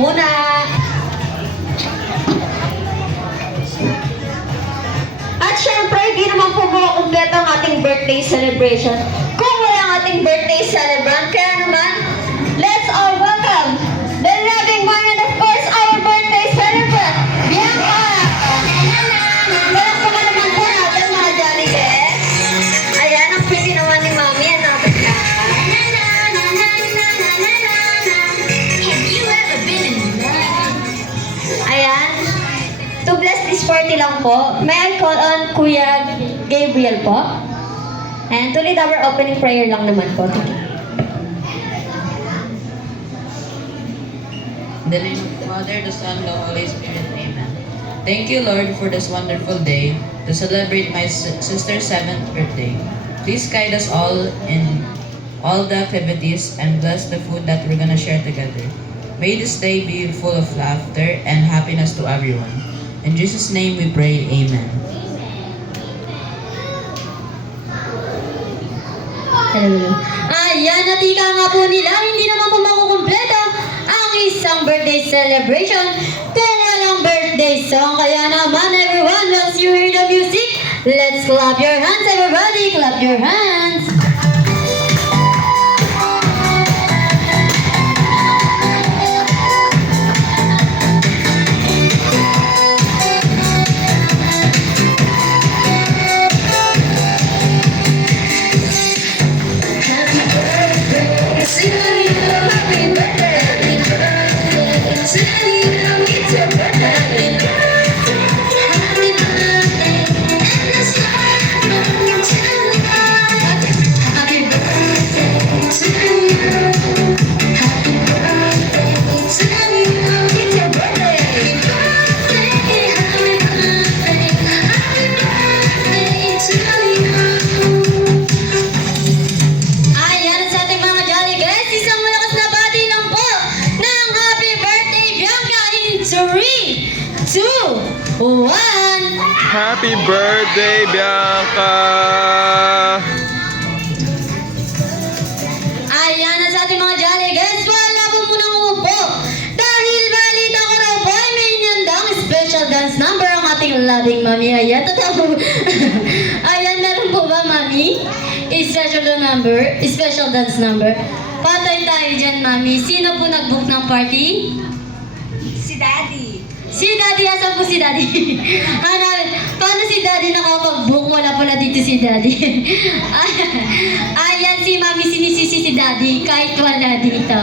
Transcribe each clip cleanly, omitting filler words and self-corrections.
muna. At syempre, di naman po makukumpleto ang ating birthday celebration kung wala ang ating birthday celebrant. Kaya naman, let's all welcome the loving one and of course our birthday celebrant, Bianca! Palakpakan naman po natin mga Jolly guests. Ayan, ang pretty naman ni Mami. Ang natin ka. Ayan. To bless this party lang po, may I call on Kuya Gabriel po? And to lead our opening prayer lang naman po. In the name of the Father, the Son, the Holy Spirit. Amen. Thank you, Lord, for this wonderful day to celebrate my sister's 7th birthday. Please guide us all in all the activities and bless the food that we're gonna share together. May this day be full of laughter and happiness to everyone. In Jesus' name we pray, Amen. Ayan, natika nga po nila, hindi naman po makukumpleto ang isang birthday celebration kung walang birthday song. Kaya naman everyone, once you hear the music, let's clap your hands everybody, clap your hands. Happy birthday, Bianca! Ayan na sa ating mga Jolly guys, wala po munang upo. Dahil balita ko raw po ay may nyandang special dance number ang ating loving Mami. Ayan, totoo. Ayan, meron po ba Mami? Special dance number. Patay tayo dyan Mami. Sino po nag-book ng party? Si Daddy. Si Daddy, asan po si Daddy? Paano si Daddy nakapag-book? Wala pala dito si Daddy. Ayan, si Mami sinisisi si Daddy kahit wala dito.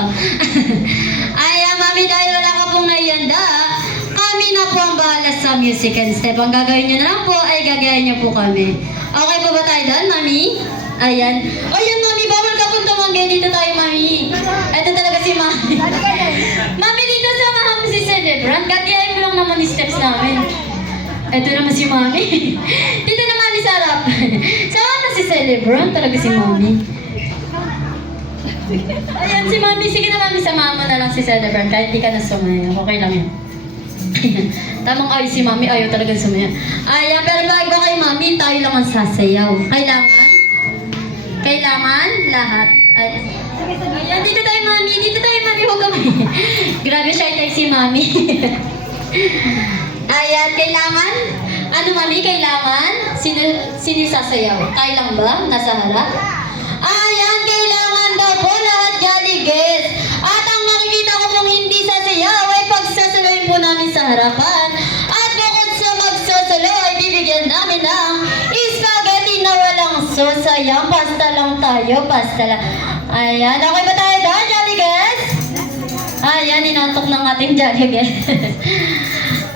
Ayan, Mami, dahil wala ka pong naihanda, kami na po ang bahala sa music and step. Ang gagawin nyo na lang po ay gagayahin nyo po kami. Okay po ba tayo doon, Mami? Ayan. Ayan, Mami, bawal ka pong tumanggi. Dito tayo, Mami. Ito talaga si Mami. Mami, dito samahan mo si Celebrant. Gagayahin mo lang naman yung steps namin. Ito naman si Mami. Dito na Mami sa harap. Saan na si Celebrant? Talaga si Mami. Ayan si Mami. Sige na Mami, samahan mo na lang si Celebrant. Kahit di ka na sumaya. Okay lang yan. Tamang ay si Mami. Ayaw talaga sumaya. Ayan, pero bago kay Mami, tayo lang ang sasayaw. Kailangan? Kailangan? Lahat. Ayan, dito tayo Mami. Dito tayo Mami. Huwag kami. Grabe shy tayo si Mami. Ayan, kailangan? Ano Mami, kailangan? Sino sasayaw? Tayo lang ba? Nasa harap? Ayan, kailangan daw po lahat Jolly guests. At ang nakikita ko pong hindi sasayaw ay pagsasaloyin po namin sa harapan. At bukod sa magsasalo ay bibigyan namin ng spaghetti na walang sauce. Ayan, pasta lang tayo, pasta lang. Ayan, okay ba tayo doon Jolly guests? Ayan, inantok ng ating Jolly guests.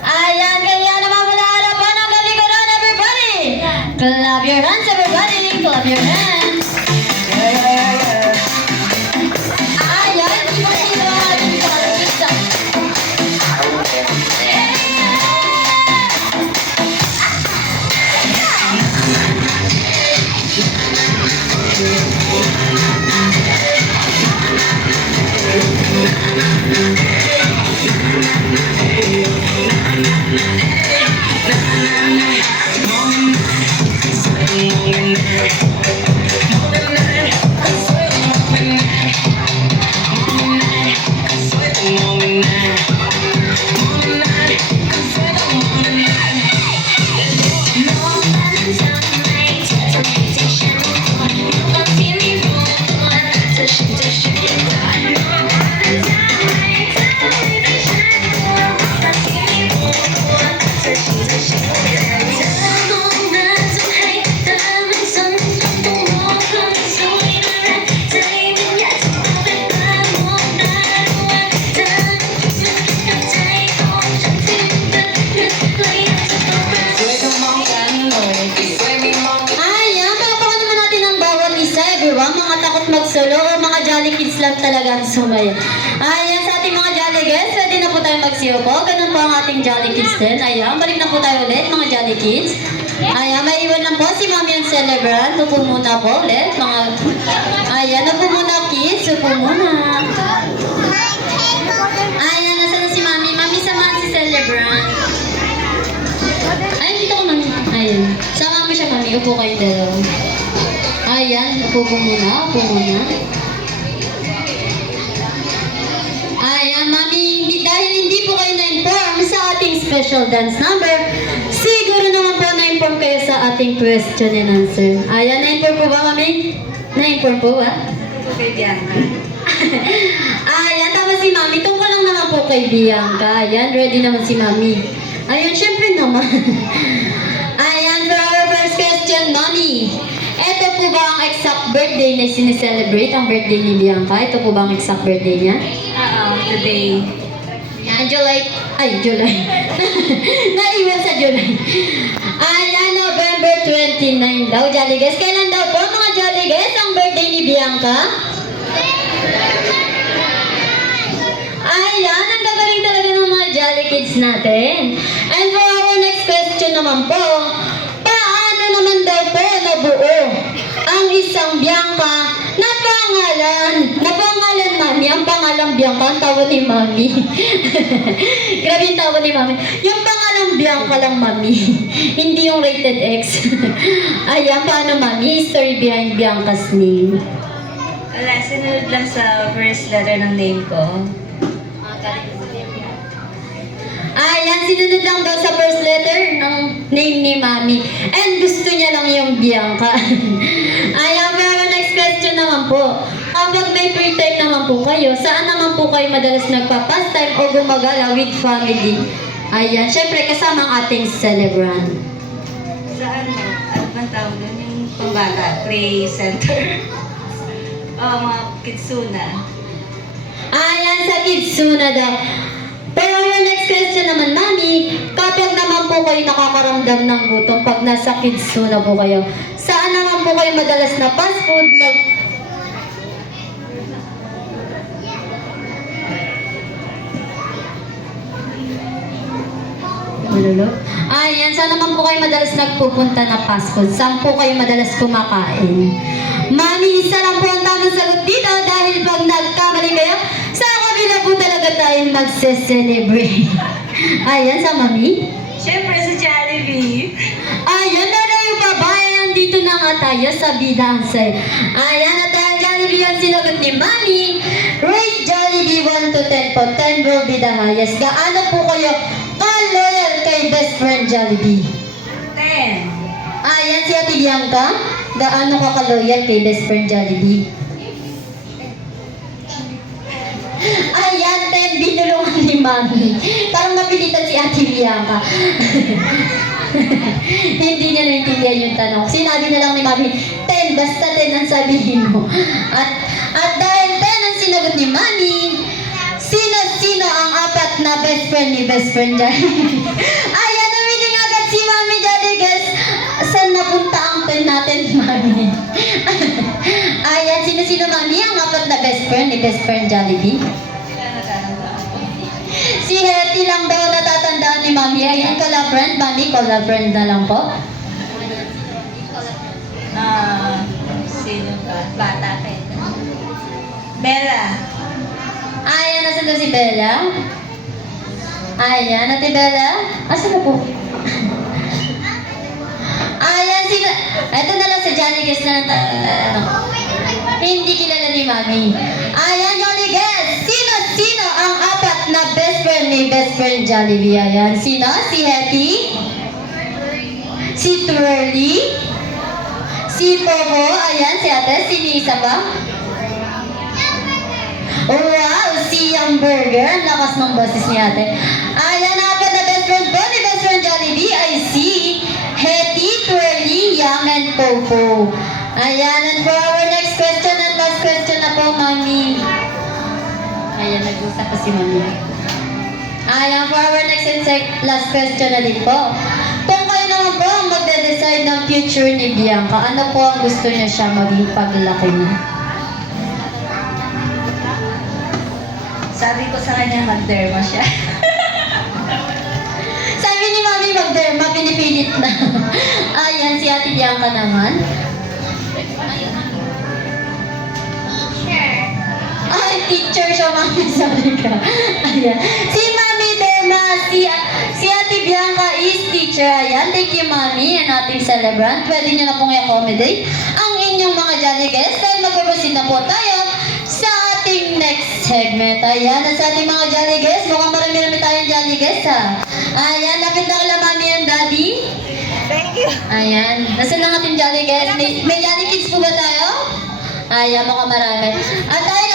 Ayan, kaya naman mula harapan ang kalikuran, everybody! Clap your hands, everybody! Clap your hands! Ayan, di ba sila ang ating paragista? Jolly. Ayan, sa ating mga Jolly guests, ready na po tayo magsiupo. Ganun po ang ating Jolly Kids din. Ayan, balik na po tayo ulit, mga Jolly Kids. Ayan, may iwan lang po si Mami ang celebrant. Upo muna po ulit, mga... Ayan, upo muna kids, upo muna. Ayan, nasa na si Mami? Mami, samahan si celebrant. Ayan, dito ko Mami. Ayan, sama mo siya Mami, upo kayo dalawa. Ayan, upo po muna, upo muna. Ayan, Mami, dahil hindi po kayo na-inform sa ating special dance number, siguro naman po na-inform kayo sa ating question and answer. Ayan, na-inform po ba, Mami? Na-inform po ba? Okay, Bianca. Ayan, tama si Mami. Tungkol lang naman po kay Bianca. Ayan, ready naman si Mami. Ayan, syempre naman. Ayan, for our first question, Mami. Ito po ba ang exact birthday na sineselebrate, ang birthday ni Bianca? Ito po ba ang exact birthday niya? Today. Yan, July. Naiwan sa July. Ayan, November 29 daw, Jolly Guys. Kailan daw po, mga Jolly Guys, ang birthday ni Bianca? Ayan, ang gagaling talaga ng mga Jolly Kids natin. And for our next question naman po, paano naman daw po nabuo ang isang Bianca na pangalan Mami, ang pangalan Bianca, ang tawa ni Mami. Grabe yung tawa ni Mami. Yung pangalan Bianca lang Mami, hindi yung rated X. Ayan, paano Mami? History behind Bianca's name. Wala, sinunod lang sa first letter ng name ko. Ayan, sinunod lang daw sa first letter ng name ni Mami. And gusto niya lang yung Bianca. Ayan, pero next question naman po. Kapag may free time naman po kayo, saan naman po kayo madalas nagpa-pastime o gumagala with family? Ayan, syempre kasama ang ating celebrant. Sa ano bang tawag doon? Yung pambata, play center. Mga kitsuna. Ayan, sa Kidsuna daw. Pero our next question naman, Mami, kapag naman po kayo nakakaramdam ng gutom pag nasa Kidsuna po kayo, saan naman po kayo madalas na fast food? Ayan, saan naman po kayo madalas nagpupunta na fast food? Saan po kayo madalas kumakain? Mami, isa lang po ang tamang sagot dito dahil pag nagkamali kayo, sa kabila po talaga tayo magse-celebrate. Ayan, sa Mami? Siyempre sa Jollibee. Ayan, nalayo pa ba? Ayan, dito na nga tayo sa Bidansay. Ayan, at dahil Jollibee ang sinagot ni Mami, rate Jollibee 1 to 10 po. 10 will be the highest. Gaano po kayo ka-loyal kay best friend Jollibee? 10. Ayan, si Ate Bianca. Gaano ka ka-loyal kay best friend Jollibee? Ayan, 10 binulungan ni Mami. Parang napilitan si Ate Bianca. Hindi niya naintindihan yung tanong. Sinabi na lang ni Mami, 10, basta 10 ang sabihin mo. At dahil 10 ang sinagot ni Mami, sino ang apat na best friend ni best friend Jollibee? Ayan, namiling agad si Mami Jolly Guys. Saan napunta ang 10 natin, Mami? Ayan, sino Mami ang apat na best friend ni best friend Jollibee? Si Hetty lang daw natatandaan ni Mami. Ayan, collab friend. Mami, collab friend na lang po. Sino ba? Bata kayo. Bella. Ayan, nasan daw si Bella? Ayan, Ate Bella? Asan na po? Ayan, ito na lang sa Jolly Guys na hindi kilala ni Mami. Ayan, Jolly Guys! Sino ang apat na best friend ni best friend Jollibee? Ayan, sino? Si Hetty? Si Twirly? Si Popo? Ayan, si Ate? Si Lisa pa? Wow! Si Young Burger. Ang lakas ng boses ni Ate. Ayan, apat na best friend po ni best friend Jollibee ay si Hetty, Twirly, Yang, and Popo. Ayan, and for our next question and last question na po, Mami. Ayan, nag-usap po si Mami. Ayan, for our next and last question na din po. Kung kayo naman po ang magde-decide ng future ni Bianca, ano po ang gusto niya siya maging paglaki niya? Sabi ko sa kanya, mag-derma siya. Sabi ni Mami mag-derma, pinipilit na. Ayan, si Ate Bianca naman. Ay, teacher siya, Mami. Sorry ka. Ayan. Si Mami Derma, si Ate Bianca is teacher. Ayan, thank you, Mami, ang ating celebrant. Pwede niyo na pong i-accommodate ang inyong mga jolly guests dahil mag-proceed na po tayo sa ating next segment. Ayan, at sa ating mga jolly guests, mukhang marami-rami tayong jolly guests, ha. Ayan, lapit na kila Mami and Daddy. Thank you. Ayan, nasa lang ating jolly guests? May jolly kids po ba tayo? Ayan, mukhang marami. At dahil